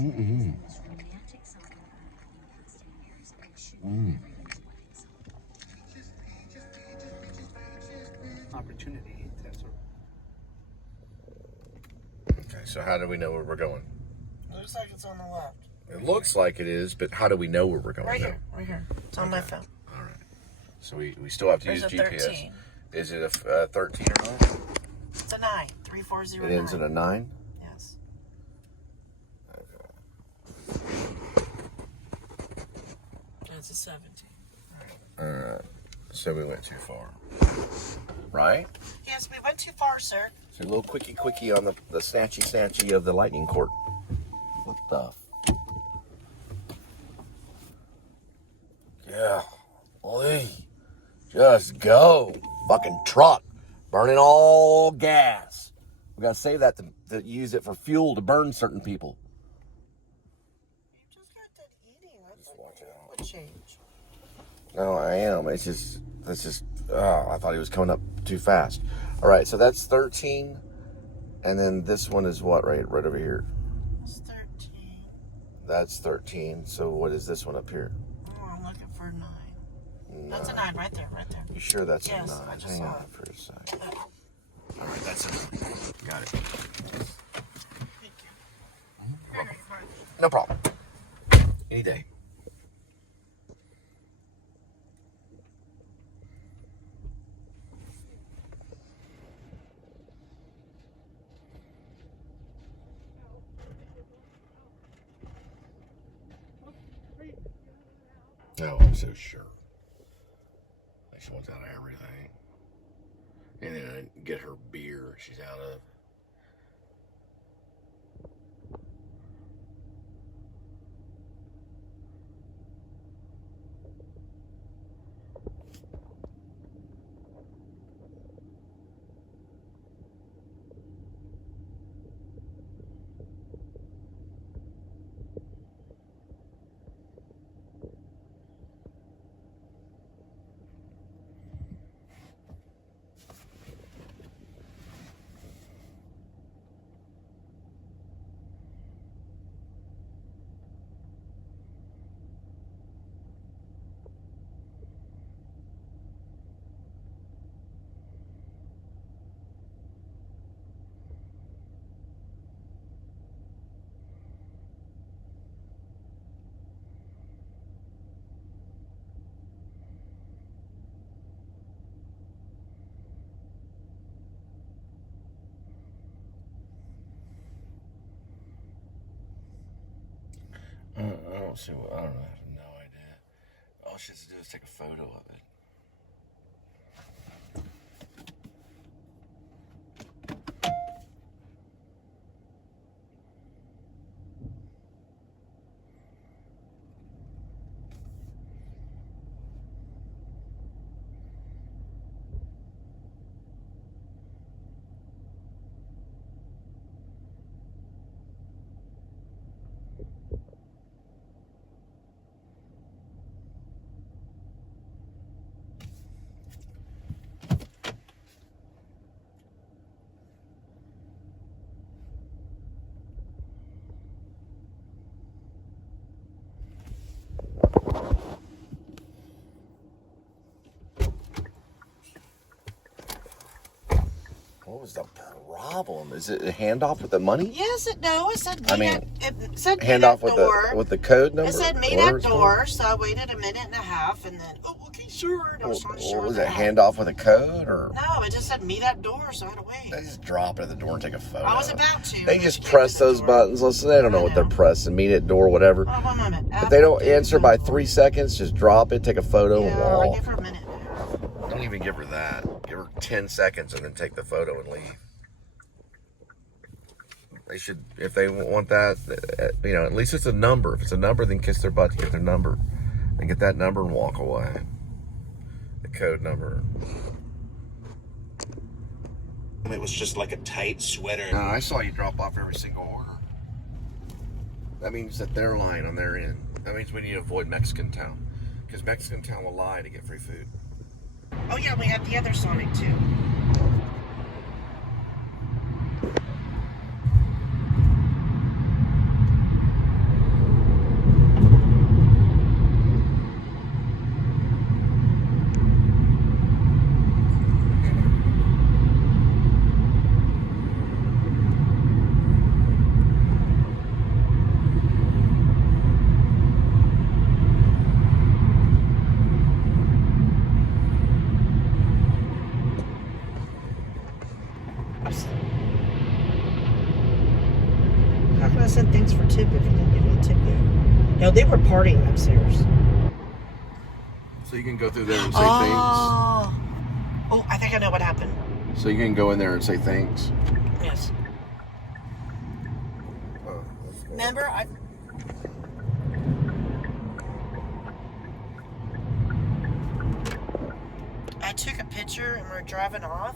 Mm-mm. Mm. Opportunity to sort of... Okay, so how do we know where we're going? It looks like it's on the left. It looks like it is, but how do we know where we're going? Right here. It's on my phone. All right. So we still have to use GPS. 13. Is it a 13 or not? It's a 9. 3409. It ends in a 9? Yes. Okay. That's a 17. All right. So we went too far. Right? Yes, we went too far, sir. So a little quickie on the snatchy of the lightning court. What the? Yeah. Lee. Just go. Fucking truck. Burning all gas. We gotta save that to use it for fuel to burn certain people. You just got done eating. Just watch out. What change? No, I am. It's just, I thought he was coming up too fast. All right, so that's 13. And then this one is what, right over here? It's 13. That's 13. So what is this one up here? Oh, I'm looking for a 9. 9. That's a 9 right there. You sure that's a 9? Yes, I just Hang saw on it. for a sec. All right, that's a 9. Got it. Thank you. No problem. Any day. Oh, I'm so sure. Like she wants out of everything. And then I get her beer she's out of. I don't see what, I don't know. I have no idea. All she has to do is take a photo of it. What was the problem? Is it a handoff with the money? Yes, it said I meet mean, it said handoff meet at door. with the code number. It said meet at door, so I waited a minute and a half, and then okay, sure. And I was trying to Was it handoff with a code or? No, it just said meet at door, so I had to wait. They just drop it at the door and take a photo. I was about to. They just press those buttons. Listen, they don't know what they're pressing. Meet at door, whatever. Oh, 1 moment. If they don't answer by 3 seconds, just drop it, take a photo, and I walk. give her a minute. Don't even give her that. Give her 10 seconds and then take the photo and leave. They should, if they want that, you know, at least it's a number. If it's a number, then kiss their butt to get their number. And get that number and walk away. The code number. It was just like a tight sweater. No, I saw you drop off every single order. That means that they're lying on their end. That means we need to avoid Mexican Town. Because Mexican Town will lie to get free food. Oh yeah, we had the other Sonic too. said thanks for tip if you didn't give me a tip yet. No, they were partying upstairs. So you can go through there and say thanks. Oh, I think I know what happened. So you can go in there and say thanks. Yes. Oh, that's cool. Remember, I took a picture and we're driving off.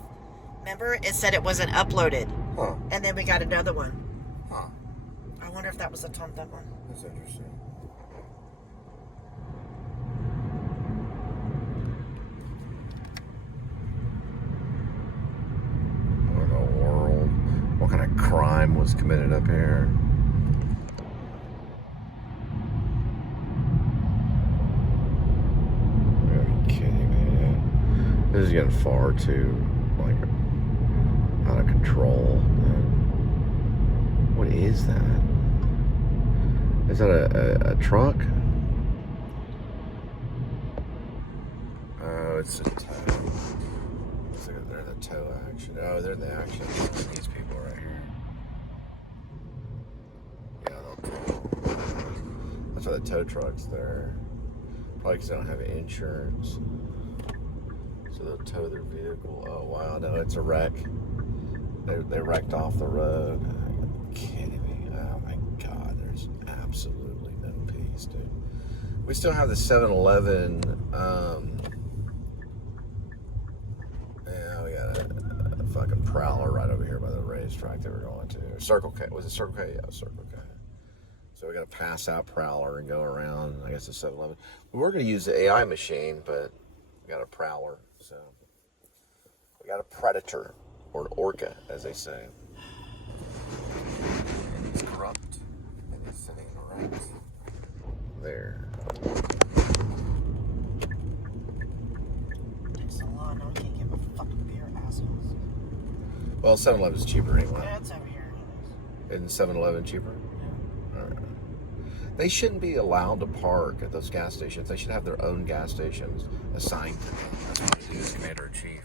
Remember, it said it wasn't uploaded. Huh. And then we got another one. Huh. I wonder if that was a that one. That's interesting. What in the world? What kind of crime was committed up here? Are you kidding me? This is getting far too, like, out of control. What is that? Is that a truck? Oh, it's a tow. Looks like they're the tow action. Oh, they're the action. These people right here. Yeah, they'll tow. That's why the tow truck's there. Probably because they don't have insurance. So they'll tow their vehicle. Oh, wow. No, it's a wreck. They wrecked off the road. Are you kidding me? Oh, my God. There's absolutely no peace, dude. We still have the 7-Eleven. Yeah, we got a fucking Prowler right over here by the racetrack that we're going to. Circle K. Was it Circle K? Yeah, Circle K. So we got to pass out Prowler and go around, I guess, the 7-Eleven. We were going to use the AI machine, but we got a Prowler. So we got a Predator, or an Orca, as they say. And he's corrupt. And he's sitting right there. Takes a lot. No, we can't give a fucking beer, assholes. Well, 7-Eleven is cheaper anyway. Yeah, it's over here. Isn't 7-Eleven cheaper? Yeah. All right. They shouldn't be allowed to park at those gas stations. They should have their own gas stations assigned to them. That's what I do as Commander-in-Chief.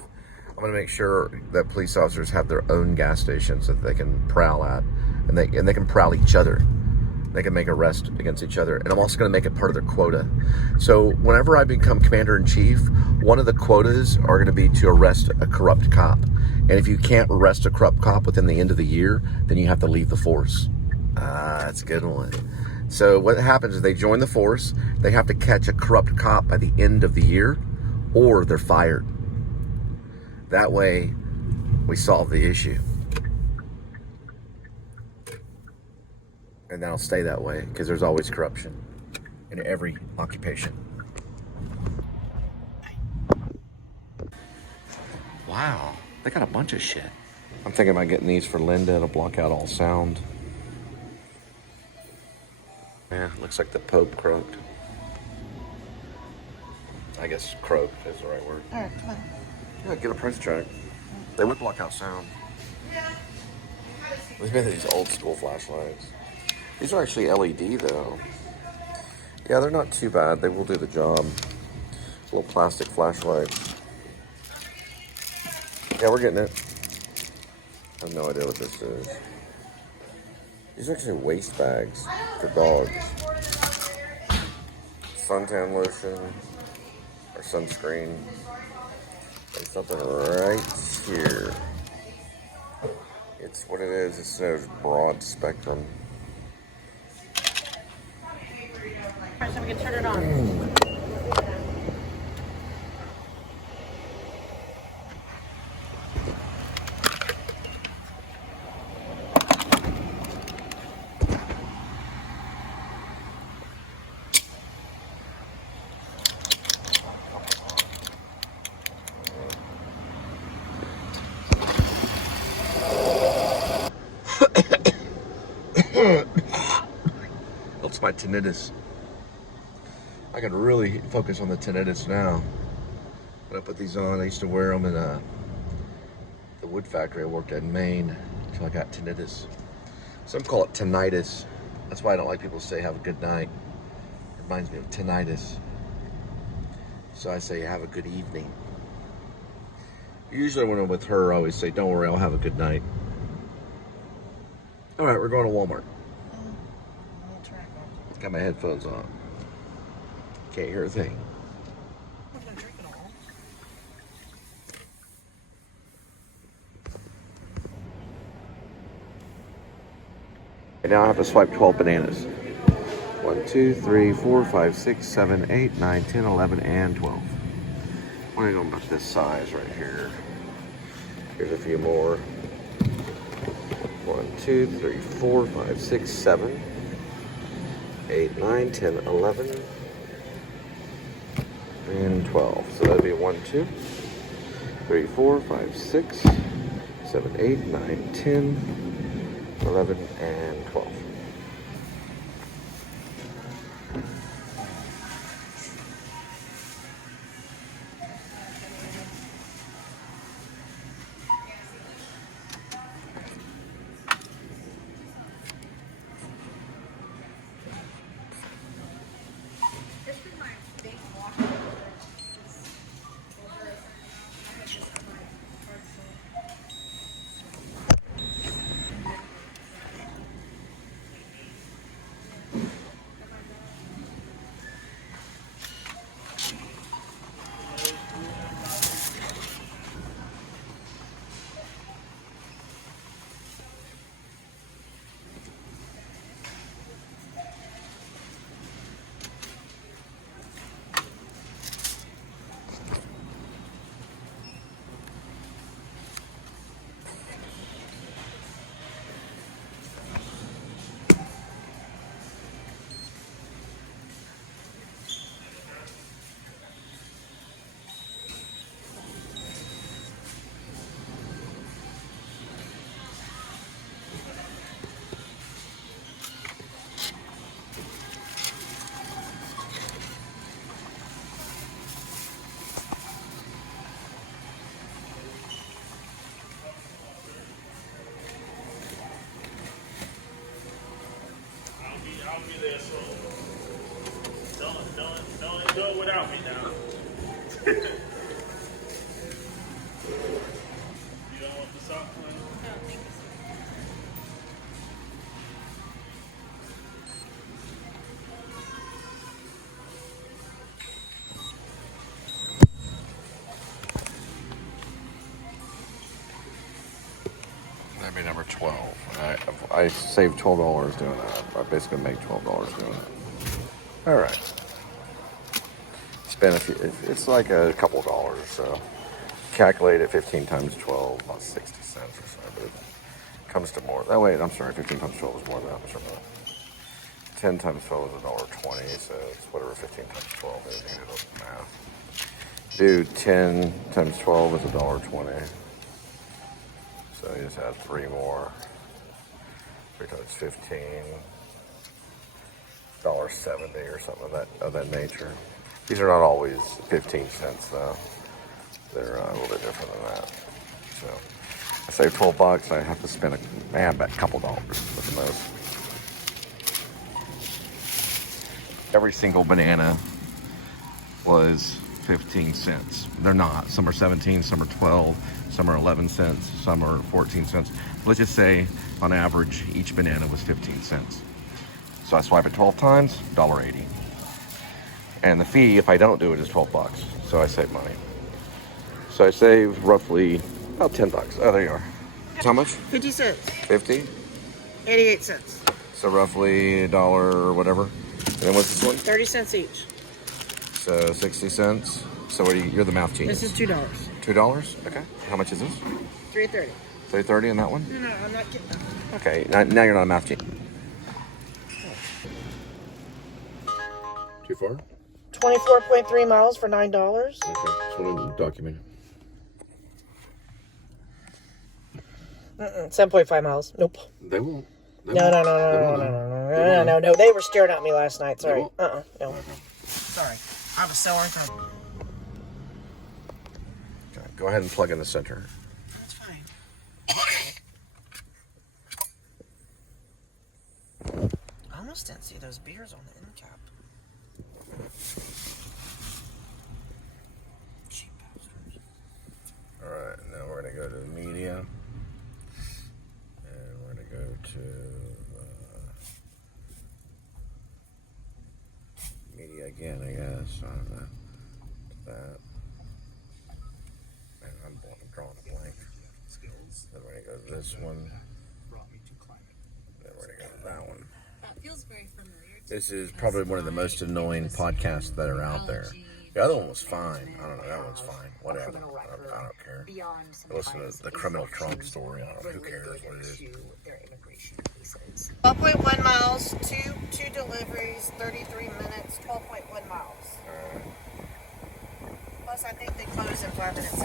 I'm going to make sure that police officers have their own gas stations that they can prowl at, and they can prowl each other. They can make arrests against each other, and I'm also going to make it part of their quota. So whenever I become Commander-in-Chief, one of the quotas are going to be to arrest a corrupt cop. And if you can't arrest a corrupt cop within the end of the year, then you have to leave the force. Ah, that's a good one. So what happens is they join the force, they have to catch a corrupt cop by the end of the year, or they're fired. That way, we solve the issue. And that'll stay that way, because there's always corruption in every occupation. Wow, they got a bunch of shit. I'm thinking about getting these for Linda to block out all sound. Yeah, looks like the Pope croaked. I guess croaked is the right word. All right, come on. Yeah, get a price check. They would block out sound. They've got these old school flashlights. These are actually LED though. Yeah, they're not too bad. They will do the job. Little plastic flashlight. Yeah, we're getting it. I have no idea what this is. These are actually waste bags for dogs. Suntan lotion or sunscreen. There's something right here. It's what it is. It says broad spectrum. Alright, so we can turn it on. That's my tinnitus. I can really focus on the tinnitus now. When I put these on, I used to wear them in the wood factory I worked at in Maine until I got tinnitus. Some call it tinnitus. That's why I don't like people to say have a good night. It reminds me of tinnitus. So I say have a good evening. Usually when I'm with her, I always say, don't worry, I'll have a good night. All right, we're going to Walmart. Got my headphones on. Can't hear a thing. I'm gonna drink it all. And now I have to swipe 12 bananas. 1, 2, 3, 4, 5, 6, 7, 8, 9, 10, 11, and 12. What are you doing about this size right here? Here's a few more. 1, 2, 3, 4, 5, 6, 7, 8, 9, 10, 11, and 12. So that'd be 1, 2, 3, 4, 5, 6, 7, 8, 9, 10, 11, and 12. I'll be there, so don't do it without me now. You don't want the SoundCloud? No, thank you. That'd be number 12. I saved $12 doing that. I basically make $12 doing it. All right. Spend a few. It's like a couple dollars. So calculate it 15 times 12, about 60 cents or so. But it comes to more. That way, I'm sorry, 15 times 12 is more than that. I'm sorry about that. 10 times 12 is $1.20. So it's whatever 15 times 12 is. You do the math. Do 10 times 12 is $1.20. So you just add 3 more. 3 times 15, $1.70 or something of that nature. These are not always 15 cents though. They're a little bit different than that. So I save $12. I have to spend about a couple dollars at the most. Every single banana was 15 cents. They're not. Some are 17, some are 12, some are 11 cents, some are 14 cents. Let's just say, on average, each banana was 15 cents. So I swipe it 12 times, $1.80. And the fee, if I don't do it, is $12. So I save money. So I save roughly about $10. Oh, there you are. How much? 50 cents. 50? 88 cents. So roughly $1 or whatever. And then what's this one? 30 cents each. So 60 cents. So what you're the math genius. This is $2. $2? Okay. How much is this? $3.30. $3.30 in that one? No, I'm not getting that. Okay. Now you're not a math genius. Too far? 24.3 miles for $9. Okay. Just want to document. 7.5 miles. Nope. They won't. No. They were staring at me last night. Sorry. No. Sorry. I was so uncomfortable. Okay. Go ahead and plug in the center. That's fine. I almost didn't see those beers on the end cap. Cheap bastards. All right. Now we're going to go to media. And we're going to go to again, I guess. I don't know. That. Man, I'm drawing a blank. Then we're going to go to this one. Then we're going to go to that one. That feels very familiar. This is probably one of the most annoying podcasts that are out there. The other one was fine. I don't know. That one's fine. Whatever. I don't care. Listen to the criminal trunk story. I don't know. Who cares what it is. 12.1 miles, two deliveries, 33 minutes, 12.1 miles. Plus, I think they close in 5 minutes.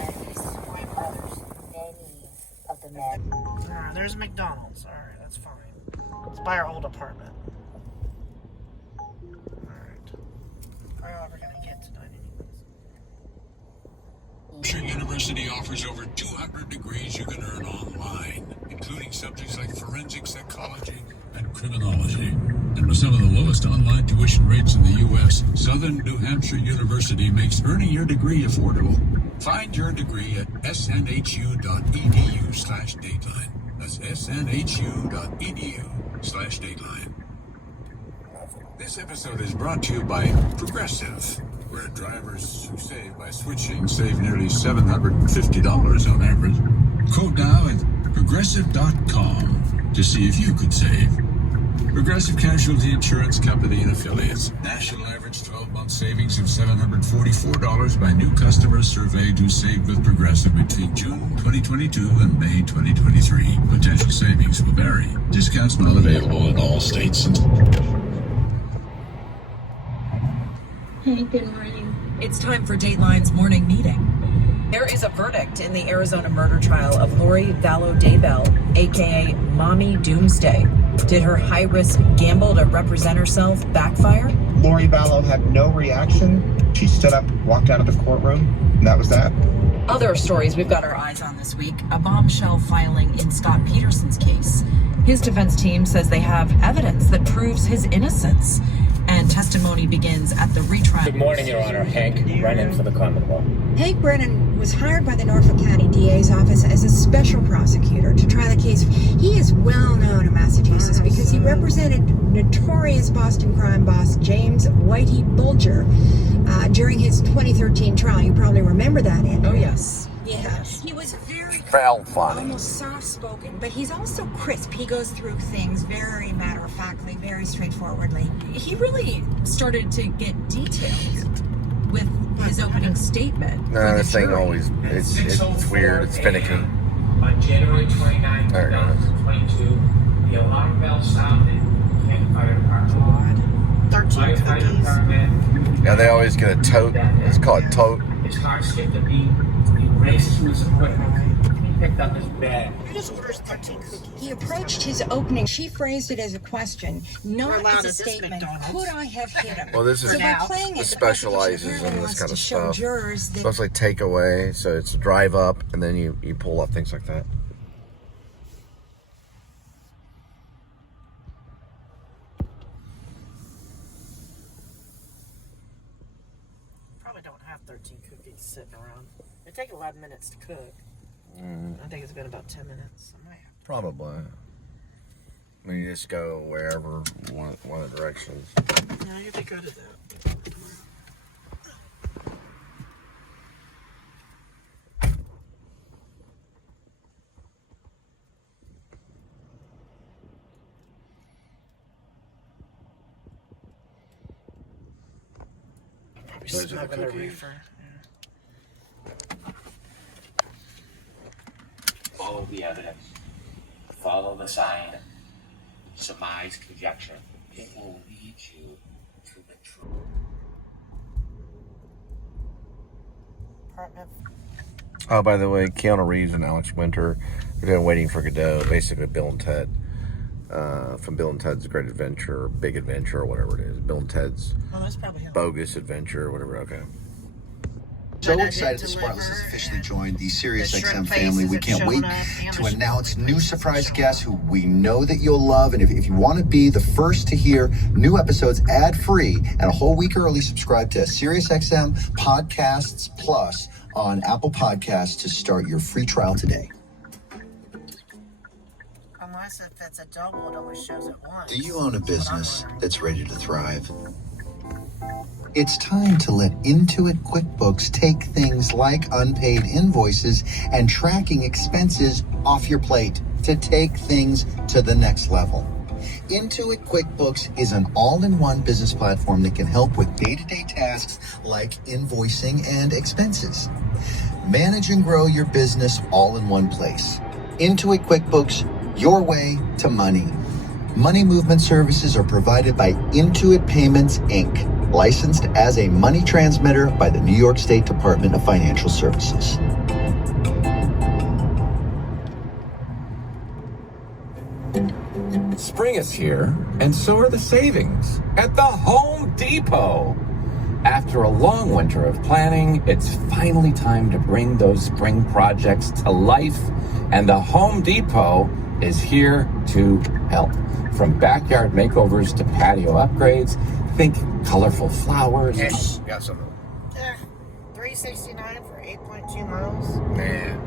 Alright, there's McDonald's. Alright, that's fine. It's by our old apartment. Alright. Probably all we're gonna get tonight, anyways. University offers over 200 degrees you can earn online, including subjects like forensic psychology and criminology. And with some of the lowest online tuition rates in the U.S., Southern New Hampshire University makes earning your degree affordable. Find your degree at snhu.edu/dateline. That's snhu.edu/dateline. This episode is brought to you by Progressive, where drivers who save by switching save nearly $750 on average. Quote now at progressive.com to see if you could save. Progressive Casualty Insurance Company and Affiliates. National average 12-month savings of $744 by new customers surveyed who saved with Progressive between June 2022 and May 2023. Potential savings will vary. Discounts not available in all states. Hey, good morning. It's time for Dateline's morning meeting. There is a verdict in the Arizona murder trial of Lori Vallow Daybell, aka Mommy Doomsday. Did her high-risk gamble to represent herself backfire? Lori Vallow had no reaction. She stood up, walked out of the courtroom, and that was that. Other stories we've got our eyes on this week, a bombshell filing in Scott Peterson's case. His defense team says they have evidence that proves his innocence. And testimony begins at the retrial. Good morning, Your Honor. Hank Brennan for the Commonwealth. Hank Brennan was hired by the Norfolk County DA's office as a special prosecutor to try the case. He is well known in Massachusetts because he represented notorious Boston crime boss James Whitey Bulger during his 2013 trial. You probably remember that, Andrew. Oh, yes. Yes. He was very funny. almost soft-spoken, but he's also crisp. He goes through things very matter-of-factly, very straightforwardly. He really started to get detailed with his opening statement. No, this thing always, it's weird, it's finicky. On January 29, 2022, the alarm bell sounded. Fire department. 13 cookies. Yeah, they always get a tote. It's called tote. His heart skipped a beat. He raced to his equipment. He picked up his bag. You just ordered 13 cookies. He approached his opening. She phrased it as a question, We're not allowed as a at this statement. McDonald's. Could I have hit him? Well, this is So by playing it, this the prosecution specializes in apparently this wants kind to of show stuff. jurors that It's like takeaway, so it's drive up, and then you pull up things like that. Probably don't have 13 cookies sitting around. They take 11 minutes to cook. I think it's been about 10 minutes. I might have to. Probably. I mean, you just go wherever, one of the directions. No, you have to go to the. Probably Those are the smoking the cookies. reefer. Follow the evidence. Follow the sign. Surmise conjecture. It will lead you to the truth. Apartment. Oh, by the way, Keanu Reeves and Alex Winter are doing Waiting for Godot, basically Bill and Ted. From Bill and Ted's Great Adventure, or Big Adventure, or whatever it is. Bill and Ted's Oh, that's probably him. Bogus Adventure, or whatever, okay. So excited that Spartacus has officially joined the SiriusXM shrimp family. We faces can't are wait showing up, and to the announce new surprise guests who we know that you'll love. And if you want to be the first to hear new episodes ad-free and a whole week early, subscribe to SiriusXM Podcasts Plus on Apple Podcasts to start your free trial today. Unless if it's a double, it only shows it once. Do you own a That's what I'm business wondering. that's ready to thrive? It's time to let Intuit QuickBooks take things like unpaid invoices and tracking expenses off your plate to take things to the next level. Intuit QuickBooks is an all-in-one business platform that can help with day-to-day tasks like invoicing and expenses. Manage and grow your business all in one place. Intuit QuickBooks, your way to money. Money movement services are provided by Intuit Payments, Inc., licensed as a money transmitter by the New York State Department of Financial Services. Spring is here, and so are the savings at the Home Depot. After a long winter of planning, it's finally time to bring those spring projects to life, and the Home Depot is here to help. From backyard makeovers to patio upgrades, think colorful flowers. Yes, got some. $369 for 8.2 miles. Man.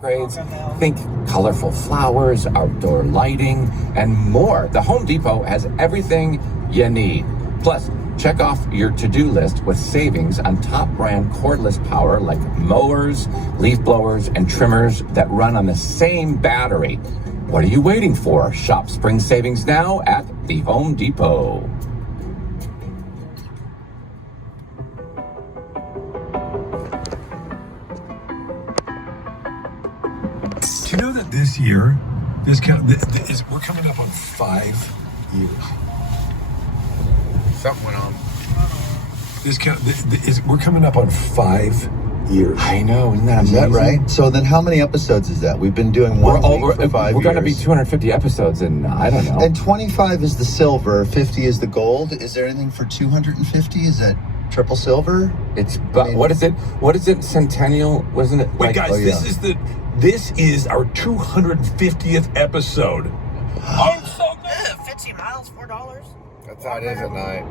Upgrades, think colorful flowers, outdoor lighting, and more. The Home Depot has everything you need. Plus, check off your to-do list with savings on top brand cordless power like mowers, leaf blowers, and trimmers that run on the same battery. What are you waiting for? Shop spring savings now at the Home Depot. Do you know that this year, we're coming up on 5 years. Something went on. We're coming up on 5 years. I know, isn't that amazing? Is that right? So then how many episodes is that? We've been doing one week for 5 years. We're going to be 250 episodes in, I don't know. And 25 is the silver, 50 is the gold. Is there anything for 250? Is that triple silver? It's, what is it? What is it? Centennial? Wasn't it? Wait, guys, this is our 250th episode. I'm so good. 50 miles, $4. That's how it is at night.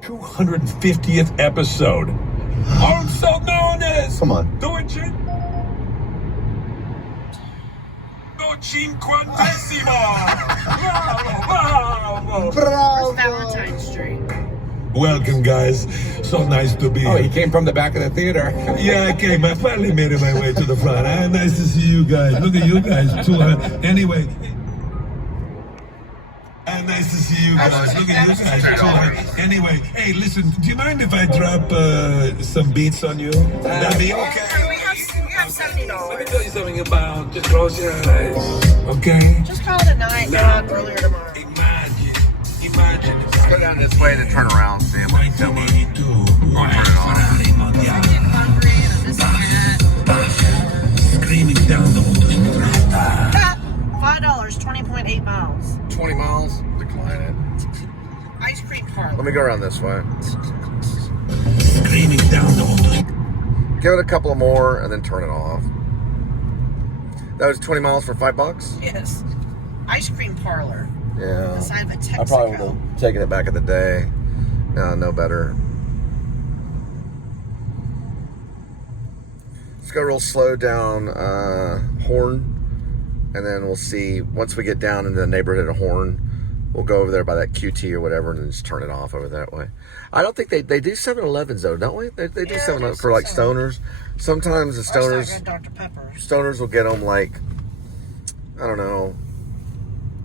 250th episode. I'm so known as. Come on. Do it, Jim. No cinquantesimo. Where's Valentine's Street? Welcome, guys. So nice to be here. Oh, he came from the back of the theater. Yeah, I came. I finally made my way to the front. Nice to see you guys. Look at you guys, too. Anyway. Nice to see you guys. Look at you guys, too. Anyway, hey, listen, do you mind if I drop some beats on you? That'd be okay. We have $70. Let me tell you something about just close your eyes. Okay? Just call it a night. Go out earlier tomorrow. Imagine. Let's go down this way to turn around, Sam. We'll turn it on. Screaming down the $5, 20.8 miles. 20 miles? Decline it. Ice cream parlor. Let me go around this way. Screaming down the Give it a couple more and then turn it off. That was 20 miles for $5? Yes. Ice cream parlor. Yeah. The side of a Texaco. I probably would have taken it back in the day. No, no better. Let's go real slow down Horn. And then we'll see, once we get down into the neighborhood of Horn, we'll go over there by that QT or whatever and then just turn it off over that way. I don't think they do 7-Elevens though, don't we? They do 7-Elevens for like stoners. Sometimes the stoners will get them like, I don't know,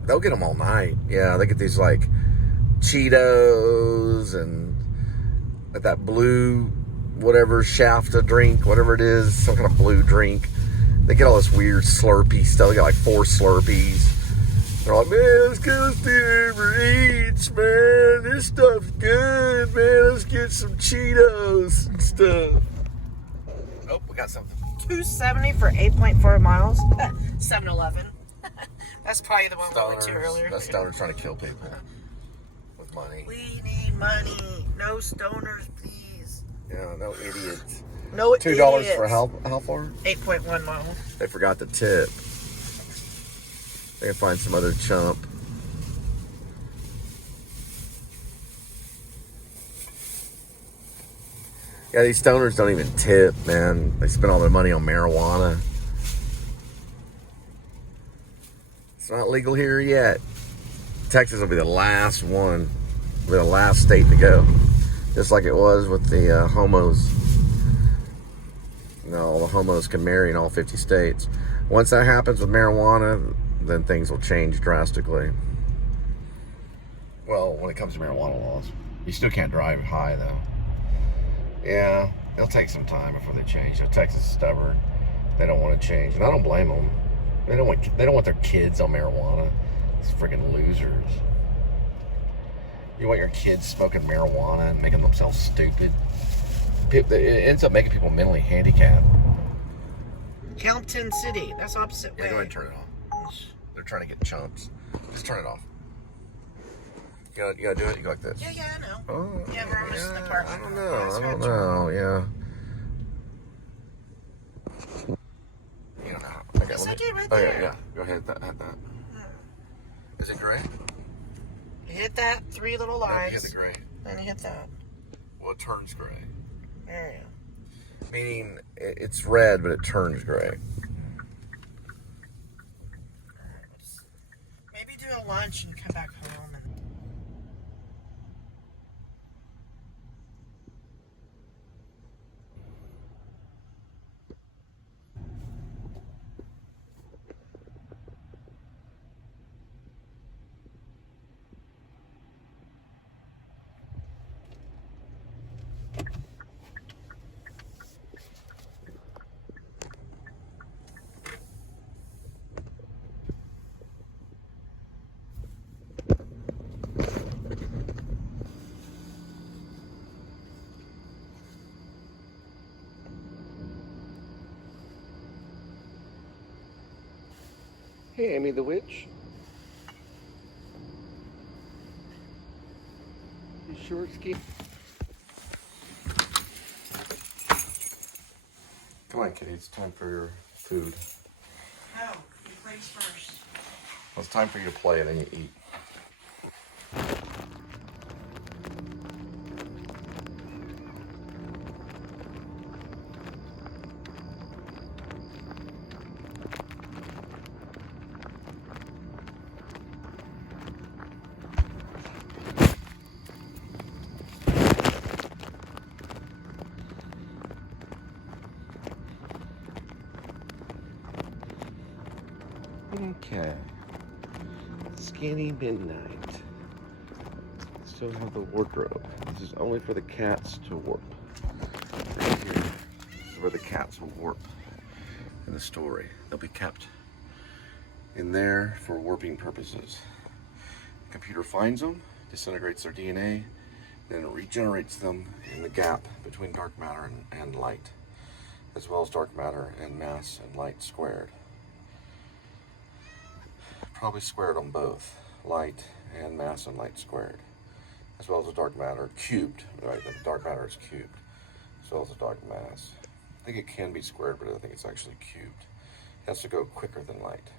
they'll get them all night. Yeah, they get these like Cheetos and that blue, whatever, shaft of drink, whatever it is, some kind of blue drink. They get all this weird Slurpee stuff. They got like 4 Slurpees. They're like, man, let's go to Uber Eats, man. This stuff's good, man. Let's get some Cheetos and stuff. Oh, we got something. $270 for 8.4 miles. 7-Eleven. That's probably the one we went to earlier. That's stoners trying to kill people with money. We need money. No stoners, please. Yeah, no idiots. No idiots. $2 for how far? 8.1 miles. They forgot the tip. They can find some other chump. Yeah, these stoners don't even tip, man. They spend all their money on marijuana. It's not legal here yet. Texas will be the last one, will be the last state to go. Just like it was with the homos. You know, all the homos can marry in all 50 states. Once that happens with marijuana, then things will change drastically. Well, when it comes to marijuana laws. You still can't drive high, though. Yeah, it'll take some time before they change. Texas is stubborn. They don't want to change, and I don't blame them. They don't want their kids on marijuana. It's freaking losers. You want your kids smoking marijuana and making themselves stupid? It ends up making people mentally handicapped. Kelton City. That's opposite way. Yeah, go ahead and turn it off. They're trying to get chumps. Just turn it off. You gotta do it. You go like this. Yeah, I know. Oh, yeah, we're almost in the park. I don't know. Yeah. You don't know. Okay, Yes, I do right there. there. Yeah. Go ahead. Hit that. Is it gray? You hit that 3 little lines. Hit the gray. Then you hit that. Well, it turns gray. There you go. Meaning it's red, but it turns gray. Maybe do a lunch and come back home. Hey, Amy the Witch. You sure, Ski? Come on, kitty. It's time for your food. No, you place first. Well, it's time for you to play and then you eat. Okay. Skinny midnight. Still have the wardrobe. This is only for the cats to warp. Right here. This is where the cats will warp in the story. They'll be kept in there for warping purposes. The computer finds them, disintegrates their DNA, then it regenerates them in the gap between dark matter and light, as well as dark matter and mass and light squared. Probably squared on both, light and mass and light squared, as well as the dark matter cubed, right? The dark matter is cubed, as well as the dark mass. I think it can be squared, but I think it's actually cubed. It has to go quicker than light.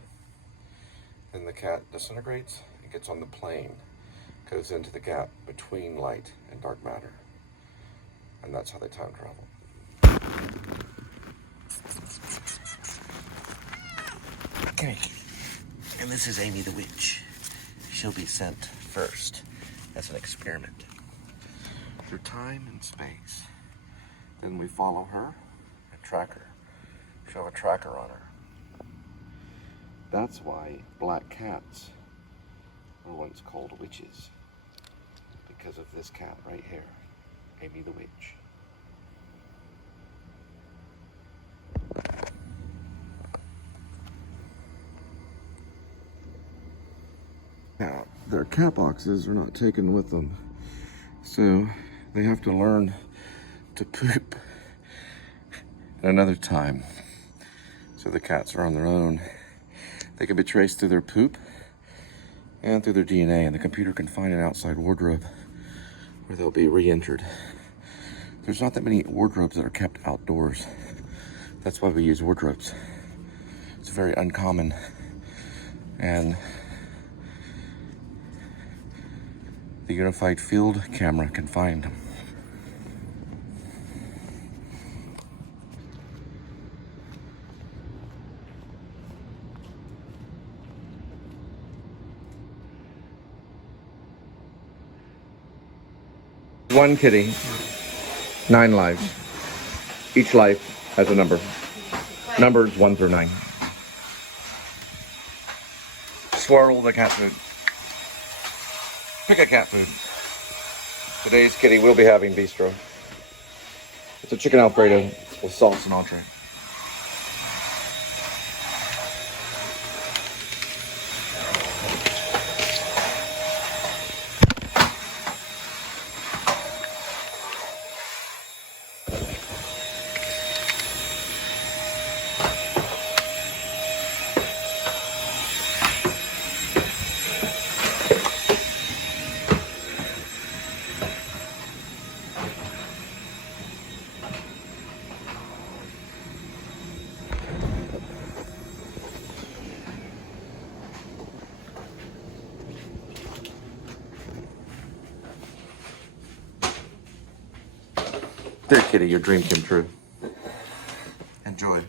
Then the cat disintegrates, it gets on the plane, goes into the gap between light and dark matter, and that's how they time travel. Okay. And this is Amy the Witch. She'll be sent first as an experiment through time and space. Then we follow her and track her. She'll have a tracker on her. That's why black cats were once called witches. Because of this cat right here, Amy the Witch. Now, their cat boxes are not taken with them, so they have to learn to poop at another time. So the cats are on their own. They can be traced through their poop and through their DNA, and the computer can find an outside wardrobe where they'll be re-entered. There's not that many wardrobes that are kept outdoors. That's why we use wardrobes. It's very uncommon, and the unified field camera can find them. one kitty, 9 lives. Each life has a number. Numbers 1 through 9. Swirl the cat food. Pick a cat food. Today's kitty will be having bistro. It's a chicken Alfredo with sauce and entree. There, kitty, your dream came true. Enjoy.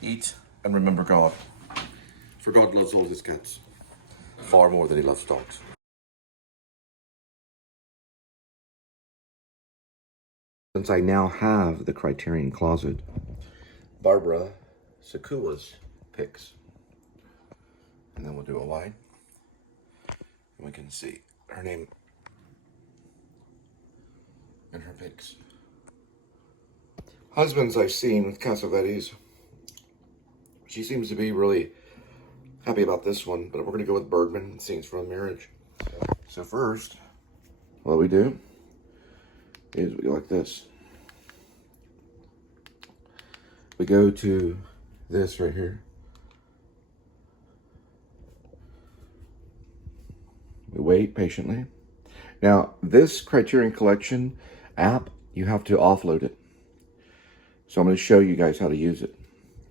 Eat and remember God. For God loves all his cats far more than he loves dogs. Since I now have the Criterion Closet, Barbara Sakua's picks. And then we'll do a wide. And we can see her name and her picks. Husbands I've seen with Cassavetes. She seems to be really happy about this one, but we're going to go with Bergman, Scenes from a Marriage. So first, what we do is we go like this. We go to this right here. We wait patiently. Now, this Criterion Collection app, you have to offload it. So I'm going to show you guys how to use it.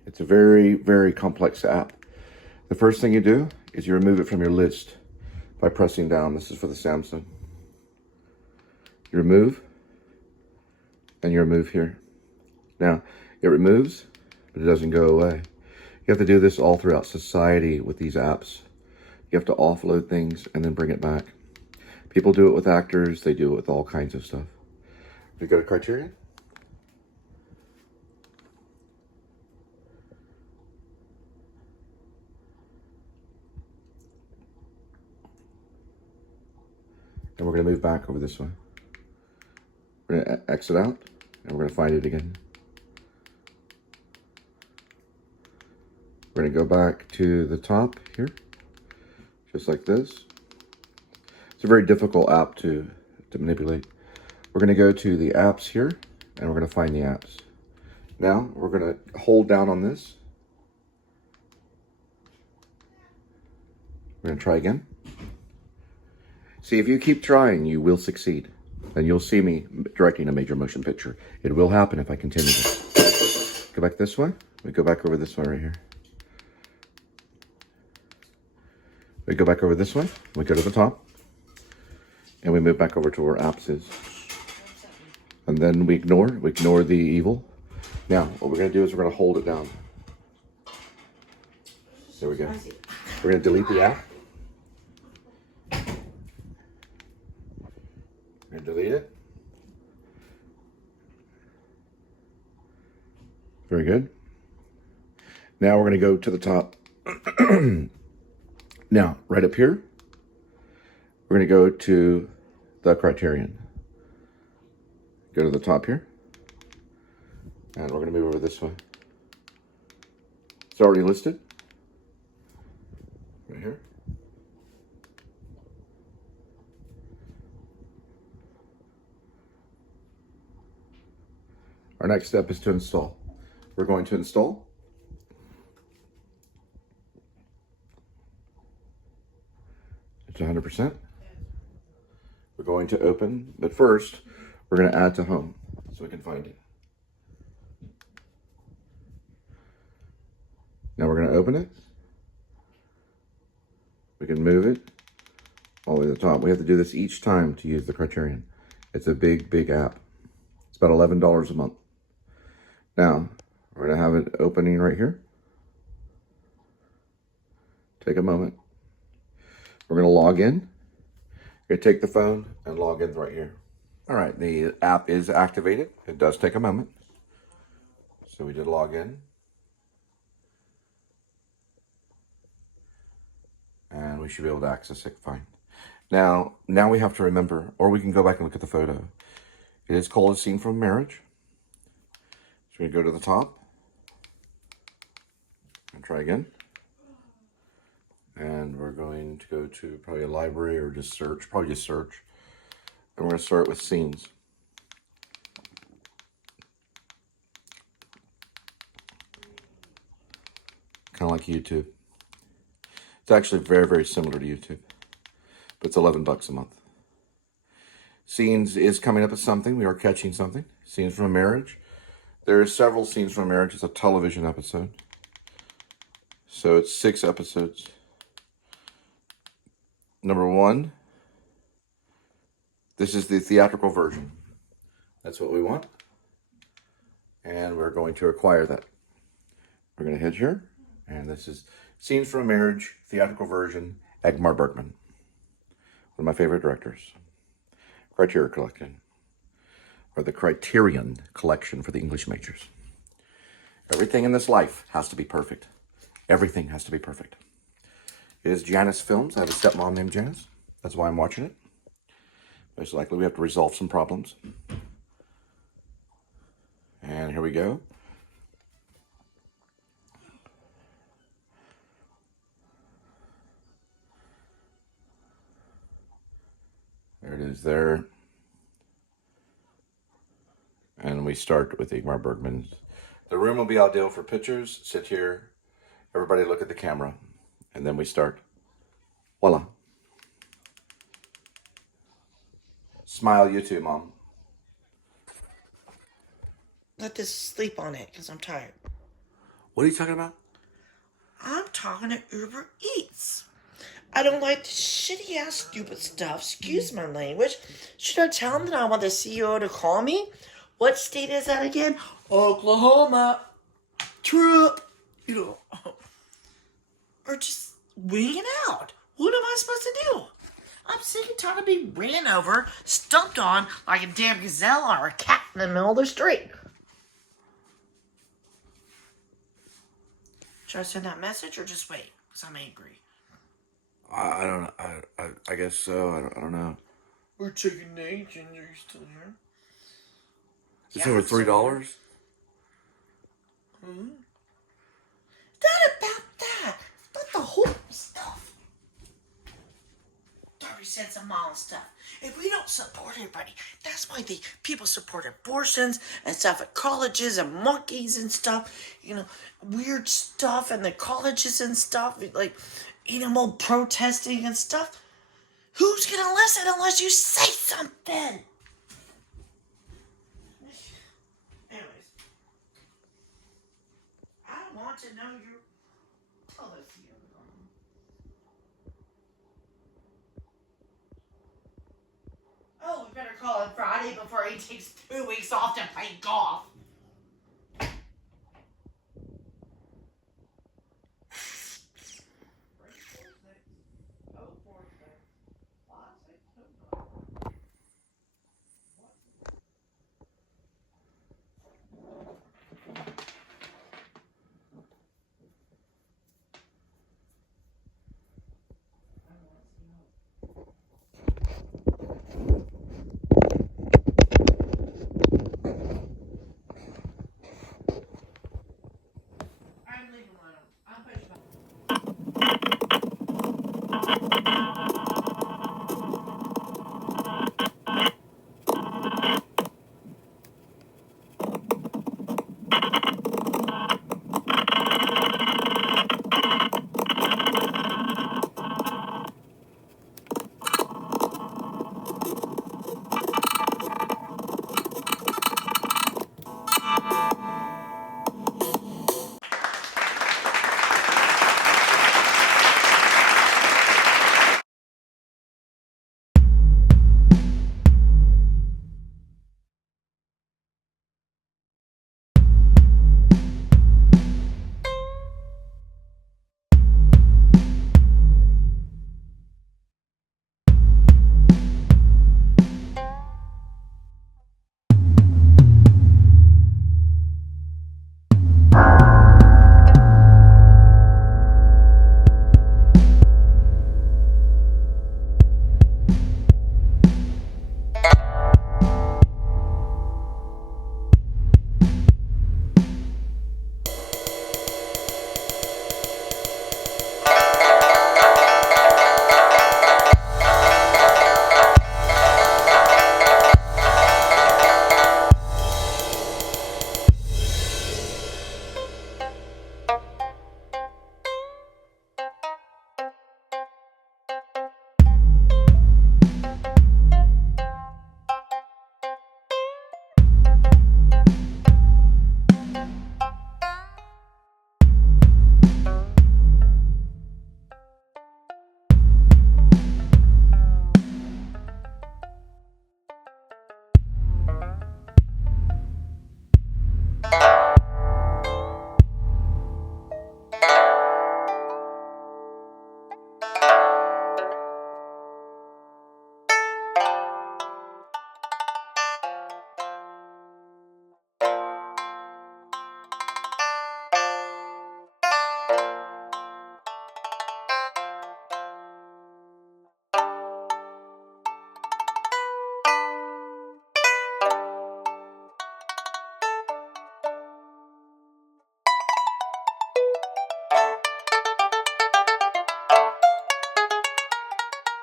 It's a very, very complex app. The first thing you do is you remove it from your list by pressing down. This is for the Samsung. You remove, and you remove here. Now, it removes, but it doesn't go away. You have to do this all throughout society with these apps. You have to offload things and then bring it back. People do it with actors. They do it with all kinds of stuff. We go to Criterion. And we're going to move back over this way. We're going to exit out, and we're going to find it again. We're going to go back to the top here, just like this. It's a very difficult app to manipulate. We're going to go to the apps here, and we're going to find the apps. Now, we're going to hold down on this. We're going to try again. See, if you keep trying, you will succeed. And you'll see me directing a major motion picture. It will happen if I continue this. Go back this way. We go back over this way right here. We go back over this way. We go to the top. And we move back over to where apps is. And then we ignore the evil. Now, what we're going to do is we're going to hold it down. There we go. We're going to delete the app. We're going to delete it. Very good. Now we're going to go to the top. Now, right up here, we're going to go to the Criterion. Go to the top here. And we're going to move over this way. It's already listed. Right here. Our next step is to install. We're going to install. It's 100%. We're going to open, but first, we're going to add to home so we can find it. Now we're going to open it. We can move it all the way to the top. We have to do this each time to use the Criterion. It's a big, big app. It's about $11 a month. Now, we're going to have it opening right here. Take a moment. We're going to log in. You're going to take the phone and log in right here. All right, the app is activated. It does take a moment. So we did log in. And we should be able to access it fine. Now we have to remember, or we can go back and look at the photo. It is called A Scene from Marriage. So we go to the top. And try again. And we're going to go to probably a library or just search, probably just search. And we're going to start with scenes. Kind of like YouTube. It's actually very, very similar to YouTube. But it's $11 a month. Scenes is coming up with something. We are catching something. Scenes from a Marriage. There are several scenes from a marriage. It's a television episode. So it's 6 episodes. Number 1. This is the theatrical version. That's what we want. And we're going to acquire that. We're going to hit here. And this is Scenes from a Marriage, theatrical version, Egmar Bergman. One of my favorite directors. Criterion Collection. Or the Criterion Collection for the English majors. Everything in this life has to be perfect. Everything has to be perfect. It is Janice Films. I have a stepmom named Janice. That's why I'm watching it. Most likely we have to resolve some problems. And here we go. There it is there. And we start with Ingmar Bergman. The room will be ideal for pictures. Sit here. Everybody look at the camera. And then we start. Voila. Smile, you too, Mom. Let this sleep on it, because I'm tired. What are you talking about? I'm talking to Uber Eats. I don't like the shitty ass stupid stuff. Excuse my language. Should I tell them that I want the CEO to call me? What state is that again? Oklahoma. True. You know. Or just wing it out. What am I supposed to do? I'm sick and tired of being ran over, stumped on like a damn gazelle or a cat in the middle of the street. Should I send that message or just wait? Because I'm angry. I don't know. I guess so. I don't know. We're checking names and you're still here. It's over $3. Hmm? Not about that. Not the whole stuff. 30 cents a mile stuff. If we don't support everybody, that's why the people support abortions and stuff at colleges and monkeys and stuff. You know, weird stuff in the colleges and stuff. Like animal protesting and stuff. Who's gonna listen unless you say something? Anyways, I want to know your policy. Oh, we better call it Friday before he takes 2 weeks off to play golf.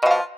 Bye.